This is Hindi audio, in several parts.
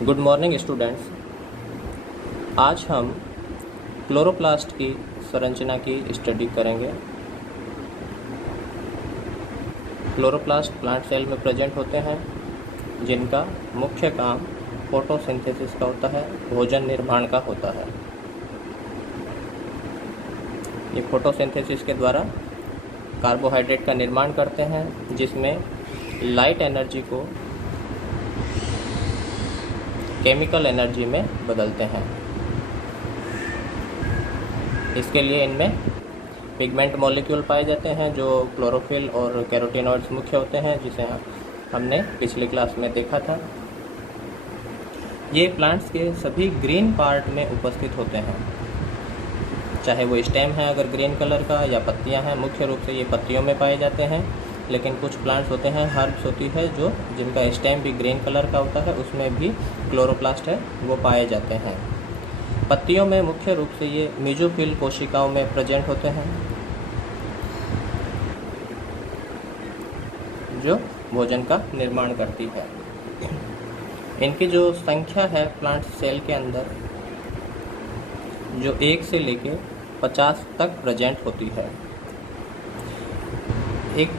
Good morning students. आज हम क्लोरोप्लास्ट की संरचना की स्टडी करेंगे। क्लोरोप्लास्ट प्लांट सेल में प्रेजेंट होते हैं, जिनका मुख्य काम फोटोसिंथेसिस का होता है, भोजन निर्माण का होता है। ये फोटोसिंथेसिस के द्वारा कार्बोहाइड्रेट का निर्माण करते हैं, जिसमें लाइट एनर्जी को केमिकल एनर्जी में बदलते हैं। इसके लिए इनमें पिगमेंट मॉलिक्यूल पाए जाते हैं, जो क्लोरोफिल और कैरोटीनॉइड्स मुख्य होते हैं, जिसे हमने पिछली क्लास में देखा था। ये प्लांट्स के सभी ग्रीन पार्ट में उपस्थित होते हैं, चाहे वो स्टेम है अगर ग्रीन कलर का, या पत्तियां हैं। मुख्य रूप से ये पत्तियों में पाए जाते हैं, लेकिन कुछ प्लांट्स होते हैं, हर्ब्स होती है जो जिनका स्टेम भी ग्रीन कलर का होता है, उसमें भी क्लोरोप्लास्ट है वो पाए जाते हैं। पत्तियों में मुख्य रूप से ये मेसोफिल कोशिकाओं में प्रेजेंट होते हैं, जो भोजन का निर्माण करती है। इनकी जो संख्या है प्लांट सेल के अंदर, जो 1 से लेके 50 तक प्रेजेंट होती है। एक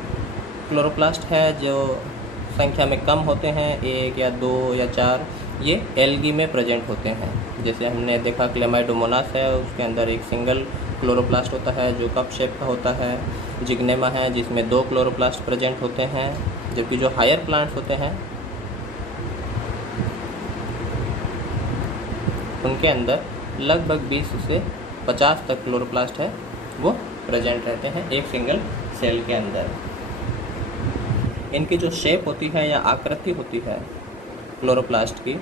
क्लोरोप्लास्ट है जो संख्या में कम होते हैं, 1 या 2 या 4, ये एल्गी में प्रेजेंट होते हैं। जैसे हमने देखा क्लेमाइडोमोनास है, उसके अंदर एक सिंगल क्लोरोप्लास्ट होता है जो कप शेप का होता है। जिग्नेमा है जिसमें 2 क्लोरोप्लास्ट प्रेजेंट होते हैं, जबकि जो हायर प्लांट्स होते हैं उनके अंदर लगभग 20 से 50 तक क्लोरोप्लास्ट है वो प्रेजेंट रहते हैं एक सिंगल सेल के अंदर। इनकी जो शेप होती है या आकृति होती है क्लोरोप्लास्ट की,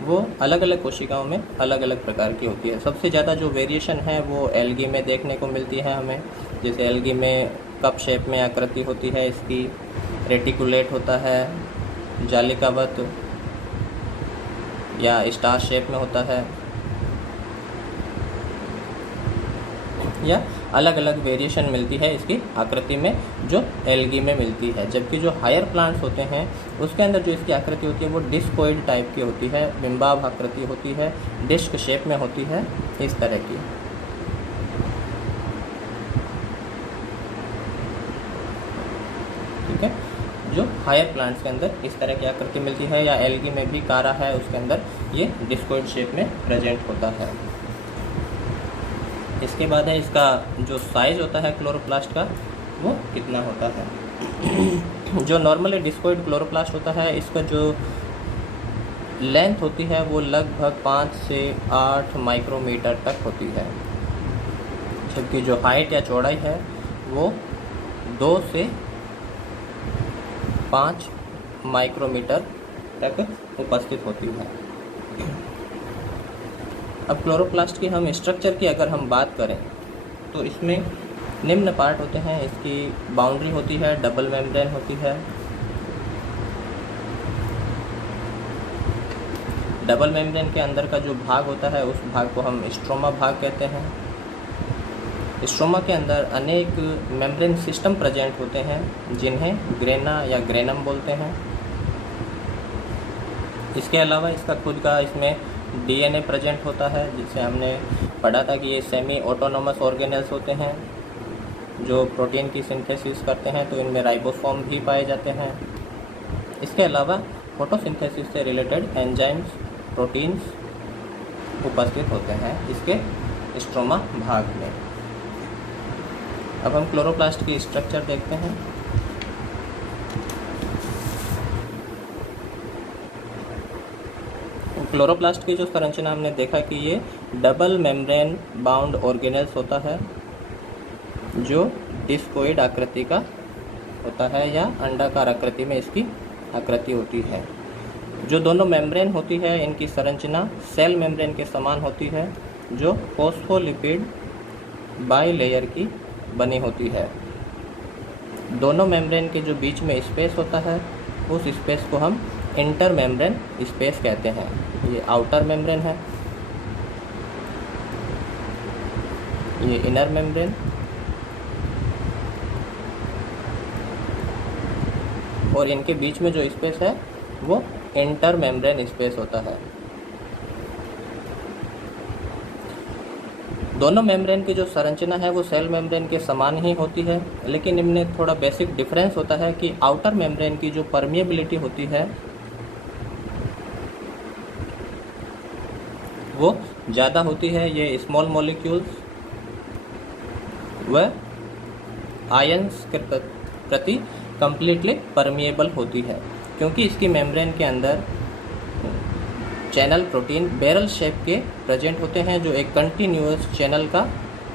वो अलग अलग कोशिकाओं में अलग अलग प्रकार की होती है। सबसे ज़्यादा जो वेरिएशन है वो एल्गी में देखने को मिलती है हमें। जैसे एल्गी में कप शेप में आकृति होती है इसकी, रेटिकुलेट होता है, जालिकावत या स्टार शेप में होता है, या अलग अलग वेरिएशन मिलती है इसकी आकृति में जो एल्गी में मिलती है। जबकि जो हायर प्लांट्स होते हैं उसके अंदर जो इसकी आकृति होती है वो डिस्कोइड टाइप की होती है, बिंबाव आकृति होती है, डिस्क शेप में होती है, इस तरह की। ठीक है, जो हायर प्लांट्स के अंदर इस तरह की आकृति मिलती है, या एल्गी में भी कारा है उसके अंदर ये डिस्कोइड शेप में प्रेजेंट होता है। इसके बाद है इसका जो साइज होता है क्लोरोप्लास्ट का वो कितना होता है। जो नॉर्मली डिस्कोइड क्लोरोप्लास्ट होता है, इसका जो लेंथ होती है वो लगभग 5 से 8 माइक्रोमीटर तक होती है, जबकि जो हाइट या चौड़ाई है वो 2 से 5 माइक्रोमीटर तक उपस्थित होती है। अब क्लोरोप्लास्ट की हम स्ट्रक्चर की अगर हम बात करें तो इसमें निम्न पार्ट होते हैं। इसकी बाउंड्री होती है, डबल मेम्ब्रेन होती है। डबल मेम्ब्रेन के अंदर का जो भाग होता है उस भाग को हम स्ट्रोमा भाग कहते हैं। स्ट्रोमा के अंदर अनेक मेम्ब्रेन सिस्टम प्रेजेंट होते हैं, जिन्हें ग्रेना या ग्रेनम बोलते हैं। इसके अलावा इसका खुद का इसमें डीएनए प्रेजेंट होता है, जिसे हमने पढ़ा था कि ये सेमी ऑटोनोमस ऑर्गेनेल्स होते हैं जो प्रोटीन की सिंथेसिस करते हैं, तो इनमें राइबोसोम भी पाए जाते हैं। इसके अलावा फोटोसिंथेसिस से रिलेटेड एंजाइम्स, प्रोटीन्स उपस्थित होते हैं इसके स्ट्रोमा भाग में। अब हम क्लोरोप्लास्ट की स्ट्रक्चर देखते हैं। क्लोरोप्लास्ट की जो संरचना हमने देखा कि ये डबल मेम्ब्रेन बाउंड ऑर्गेनेल्स होता है, जो डिस्कोइड आकृति का होता है, या अंडाकार आकृति में इसकी आकृति होती है। जो दोनों मेम्ब्रेन होती है इनकी संरचना सेल मेम्ब्रेन के समान होती है, जो फोस्फोलिपिड बाइलेयर की बनी होती है। दोनों मेम्ब्रेन के जो बीच में स्पेस होता है उस स्पेस को हम इंटर मेम्ब्रेन स्पेस कहते हैं। ये आउटर मेम्ब्रेन है, ये इनर मेम्ब्रेन, और इनके बीच में जो स्पेस है वो इंटर मेम्ब्रेन स्पेस होता है। दोनों मेम्ब्रेन की जो संरचना है वो सेल मेम्ब्रेन के समान ही होती है, लेकिन इनमें थोड़ा बेसिक डिफरेंस होता है कि आउटर मेम्ब्रेन की जो परमिएबिलिटी होती है वो ज़्यादा होती है। ये स्मॉल मॉलिक्यूल्स व आयंस के प्रति कंप्लीटली परमिएबल होती है, क्योंकि इसकी मेम्ब्रेन के अंदर चैनल प्रोटीन बैरल शेप के प्रेजेंट होते हैं जो एक कंटिन्यूअस चैनल का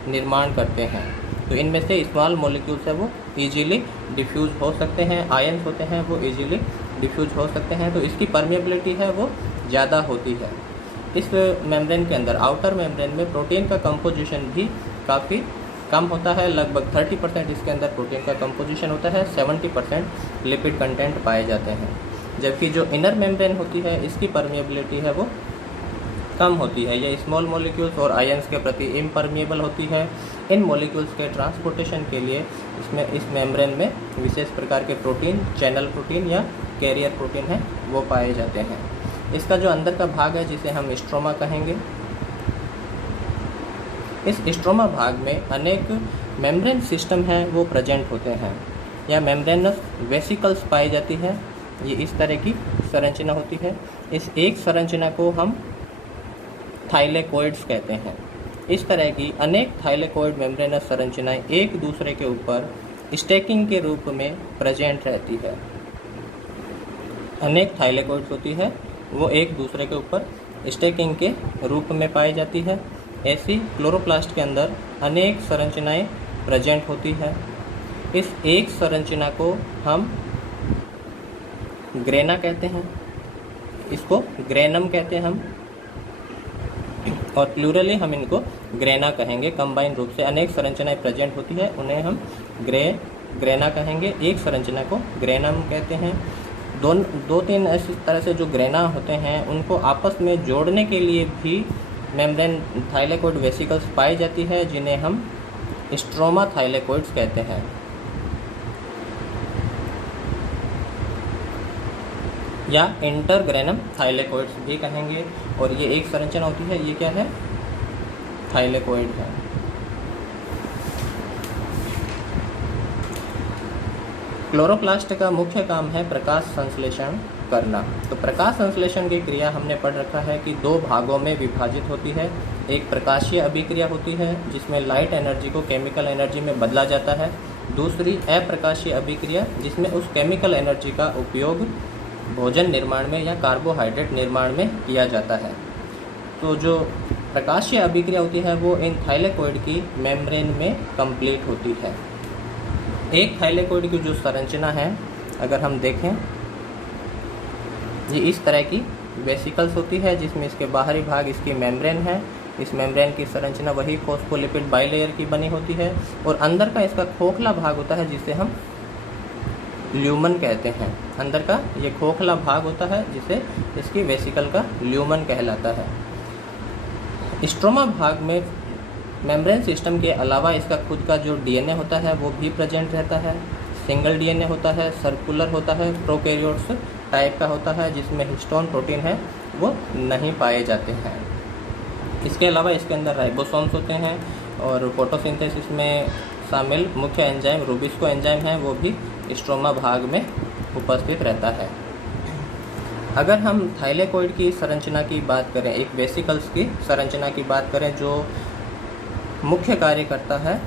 निर्माण करते हैं। तो इनमें से स्मॉल मॉलिक्यूल्स है वो इजीली डिफ्यूज हो सकते हैं, आयंस होते हैं वो इजीली डिफ्यूज हो सकते हैं, तो इसकी परमिएबिलिटी है वो ज़्यादा होती है। इस मेम्ब्रेन के अंदर आउटर मेम्ब्रेन में प्रोटीन का कंपोजिशन भी काफ़ी कम होता है, लगभग 30% इसके अंदर प्रोटीन का कंपोजिशन होता है, 70% लिपिड कंटेंट पाए जाते हैं। जबकि जो इनर मेम्ब्रेन होती है इसकी परमिएबिलिटी है वो कम होती है, ये स्मॉल मॉलिक्यूल्स और आयंस के प्रति इम्परमिएबल होती है। इन मॉलिक्यूल्स के ट्रांसपोर्टेशन के लिए इस मेम्ब्रेन में विशेष प्रकार के प्रोटीन, चैनल प्रोटीन या कैरियर प्रोटीन है वो पाए जाते हैं। इसका जो अंदर का भाग है जिसे हम स्ट्रोमा कहेंगे, इस स्ट्रोमा भाग में अनेक मेम्ब्रेन सिस्टम हैं वो प्रेजेंट होते हैं या मेम्ब्रेनस वेसिकल्स पाई जाती है। ये इस तरह की संरचना होती है। इस एक संरचना को हम थाइलेकोइड्स कहते हैं। इस तरह की अनेक थाइलेकोइड मेम्ब्रेनस संरचनाएं एक दूसरे के ऊपर स्टैकिंग के रूप में प्रेजेंट रहती है। अनेक थाइलेकोइड्स होती है वो एक दूसरे के ऊपर स्टैकिंग के रूप में पाई जाती है। ऐसी क्लोरोप्लास्ट के अंदर अनेक संरचनाएं प्रेजेंट होती है। इस एक संरचना को हम ग्रेना कहते हैं, इसको ग्रेनम कहते हैं हम, और प्लूरली हम इनको ग्रेना कहेंगे। कंबाइन रूप से अनेक संरचनाएं प्रेजेंट होती है, उन्हें हम ग्रेना कहेंगे। एक संरचना को ग्रेनम कहते हैं। दो तीन ऐसी तरह से जो ग्रेना होते हैं उनको आपस में जोड़ने के लिए भी मेम्ब्रेन थाइलेकोइड वेसिकल्स पाई जाती है, जिन्हें हम स्ट्रोमा थाइलेकोइड्स कहते हैं। या इंटरग्रेनम थाइलेकोइड्स भी कहेंगे। और ये एक संरचना होती है, ये क्या है, थाइलेकोइड है। क्लोरोप्लास्ट का मुख्य काम है प्रकाश संश्लेषण करना। तो प्रकाश संश्लेषण की क्रिया हमने पढ़ रखा है कि दो भागों में विभाजित होती है। एक प्रकाशीय अभिक्रिया होती है जिसमें लाइट एनर्जी को केमिकल एनर्जी में बदला जाता है। दूसरी अप्रकाशीय अभिक्रिया जिसमें उस केमिकल एनर्जी का उपयोग भोजन निर्माण में या कार्बोहाइड्रेट निर्माण में किया जाता है। तो जो प्रकाशीय अभिक्रिया होती है वो इन थाइलेकोइड की मेम्ब्रेन में कंप्लीट होती है। एक थाइलेकोइड की जो संरचना है अगर हम देखें, ये इस तरह की वेसिकल्स होती है जिसमें इसके बाहरी भाग इसकी मेम्ब्रेन है। इस मेम्ब्रेन की संरचना वही फॉस्फोलिपिड बाइलेयर की बनी होती है और अंदर का इसका खोखला भाग होता है जिसे हम ल्यूमन कहते हैं। अंदर का ये खोखला भाग होता है जिसे इसकी वेसिकल का ल्यूमन कहलाता है। स्ट्रोमा भाग में मेम्ब्रेन सिस्टम के अलावा इसका खुद का जो डीएनए होता है वो भी प्रेजेंट रहता है। सिंगल डीएनए होता है, सर्कुलर होता है, प्रोकैरियोट्स टाइप का होता है जिसमें हिस्टोन प्रोटीन है वो नहीं पाए जाते हैं। इसके अलावा इसके अंदर राइबोसोम्स होते हैं और फोटोसिंथेसिस में शामिल मुख्य एंजाइम रूबिस्को एंजाइम है वो भी स्ट्रोमा भाग में उपस्थित रहता है। अगर हम थाइलेकोइड की संरचना की बात करें, एक वेसिकल्स की संरचना की बात करें जो मुख्य कार्य करता है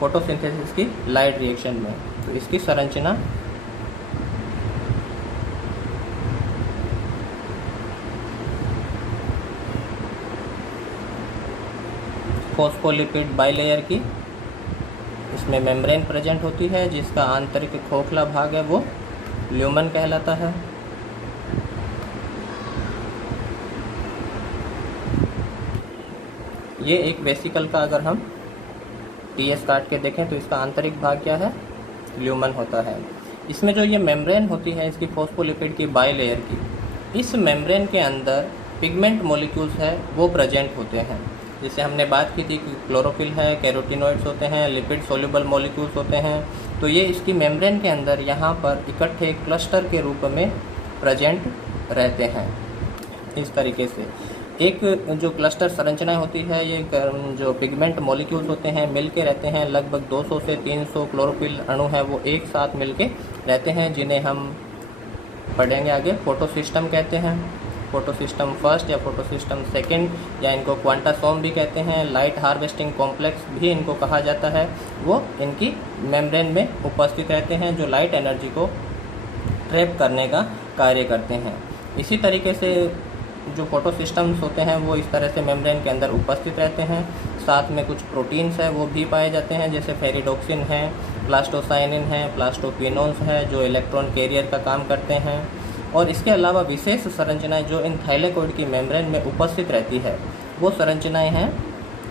फोटोसिंथेसिस की लाइट रिएक्शन में, तो इसकी संरचना फॉस्फोलिपिड बाइलेयर की, इसमें मेम्ब्रेन प्रेजेंट होती है जिसका आंतरिक खोखला भाग है वो ल्यूमन कहलाता है। ये एक वेसिकल का अगर हम टीएस काट के देखें तो इसका आंतरिक भाग क्या है, ल्यूमन होता है। इसमें जो ये मेम्ब्रेन होती है इसकी फॉस्फोलिपिड की बाइलेयर की, इस मेम्ब्रेन के अंदर पिगमेंट मॉलिक्यूल्स है वो प्रेजेंट होते हैं। जैसे हमने बात की थी कि क्लोरोफिल है, कैरोटिनॉइड्स होते हैं, लिपिड सोल्यूबल मॉलिक्यूल्स होते हैं, तो ये इसकी मेम्ब्रेन के अंदर यहाँ पर इकट्ठे क्लस्टर के रूप में प्रेजेंट रहते हैं। इस तरीके से एक जो क्लस्टर संरचनाएं होती है, ये जो पिगमेंट मॉलिक्यूल्स होते हैं मिल के रहते हैं। लगभग 200 से 300 क्लोरोफिल अणु है वो एक साथ मिल के रहते हैं, जिन्हें हम पढ़ेंगे आगे। फोटोसिस्टम कहते हैं, फोटोसिस्टम फर्स्ट या फोटोसिस्टम सेकंड, या इनको क्वांटासोम भी कहते हैं। लाइट हार्वेस्टिंग कॉम्प्लेक्स भी इनको कहा जाता है। वो इनकी मेम्ब्रेन में उपस्थित रहते हैं, जो लाइट एनर्जी को ट्रैप करने का कार्य करते हैं। इसी तरीके से जो फोटोसिस्टम्स होते हैं वो इस तरह से मेम्ब्रेन के अंदर उपस्थित रहते हैं। साथ में कुछ प्रोटीन्स है वो भी पाए जाते हैं, जैसे फेरिडोक्सिन है, प्लास्टोसाइनिन है, प्लास्टोक्विनोन्स है, जो इलेक्ट्रॉन कैरियर का काम करते हैं। और इसके अलावा विशेष संरचनाएं जो इन थाइलेकोइड की मेम्ब्रेन में उपस्थित रहती है, वो संरचनाएं हैं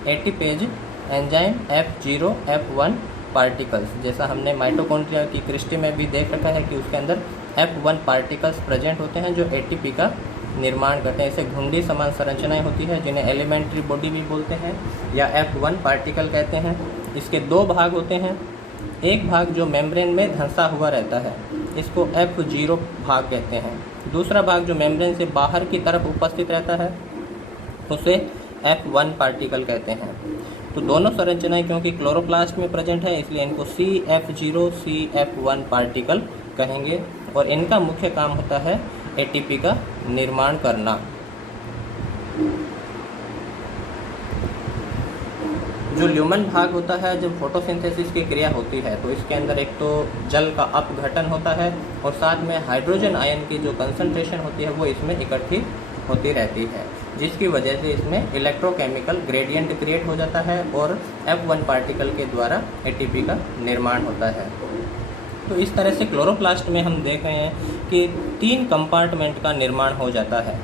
ATPase enzyme F0 F1 particles. जैसा हमने माइटोकॉन्ड्रिया की क्रिस्टी में भी देख रखा है कि उसके अंदर F1 पार्टिकल्स प्रेजेंट होते हैं, जो एटीपी का निर्माण करते हैं। इसे घुंडी समान संरचनाएं होती है, जिन्हें एलिमेंट्री बॉडी भी बोलते हैं या F1 पार्टिकल कहते हैं। इसके दो भाग होते हैं। एक भाग जो मेम्ब्रेन में धंसा हुआ रहता है, इसको F0 भाग कहते हैं। दूसरा भाग जो मेम्ब्रेन से बाहर की तरफ उपस्थित रहता है, उसे F1 पार्टिकल कहते हैं। तो दोनों संरचनाएं क्योंकि क्लोरोप्लास्ट में प्रेजेंट है, इसलिए इनको CF0 CF1 पार्टिकल कहेंगे। और इनका मुख्य काम होता है एटीपी का निर्माण करना। जो ल्यूमन भाग होता है, जब फोटोसिंथेसिस की क्रिया होती है तो इसके अंदर एक तो जल का अपघटन होता है और साथ में हाइड्रोजन आयन की जो कंसंट्रेशन होती है वो इसमें इकट्ठी होती रहती है, जिसकी वजह से इसमें इलेक्ट्रोकेमिकल ग्रेडियंट क्रिएट हो जाता है और F1 पार्टिकल के द्वारा एटीपी का निर्माण होता है। तो इस तरह से क्लोरोप्लास्ट में हम देख रहे हैं कि 3 कंपार्टमेंट का निर्माण हो जाता है।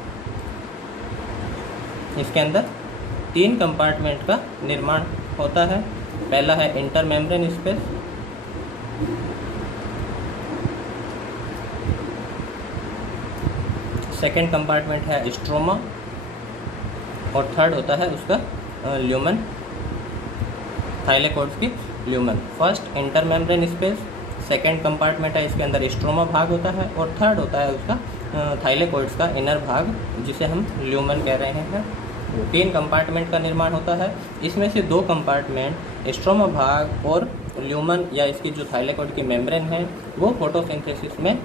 इसके अंदर 3 कंपार्टमेंट का निर्माण होता है। पहला है इंटरमेम्ब्रेन स्पेस, सेकेंड कंपार्टमेंट है स्ट्रोमा, और थर्ड होता है उसका ल्यूमन, थाइलेकोइड्स की lumen. First intermembrane space, second compartment है, इसके अंदर स्ट्रोमा भाग होता है, और थर्ड होता है उसका थाइलेकोइड्स का इनर भाग, जिसे हम ल्यूमन कह रहे हैं। 3 कंपार्टमेंट का निर्माण होता है। इसमें से 2 कंपार्टमेंट स्ट्रोमा भाग और ल्यूमन या इसकी जो थाइलेकोइड की मेम्ब्रेन है वो फोटोसिंथेसिस में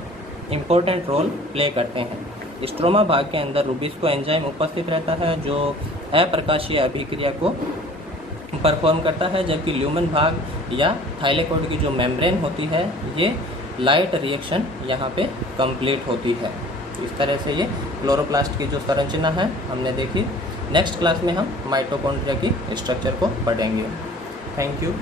इम्पोर्टेंट रोल प्ले करते हैं। स्ट्रोमा भाग के अंदर रूबिस्को एंजाइम उपस्थित रहता है, जो अप्रकाशीय अभिक्रिया को परफॉर्म करता है, जबकि ल्यूमन भाग या थाइलेकोइड की जो मेम्ब्रेन होती है ये लाइट रिएक्शन यहाँ पे कंप्लीट होती है। इस तरह से ये क्लोरोप्लास्ट की जो संरचना है हमने देखी। नेक्स्ट क्लास में हम माइटोकॉन्ड्रिया की स्ट्रक्चर को पढ़ेंगे। Thank you.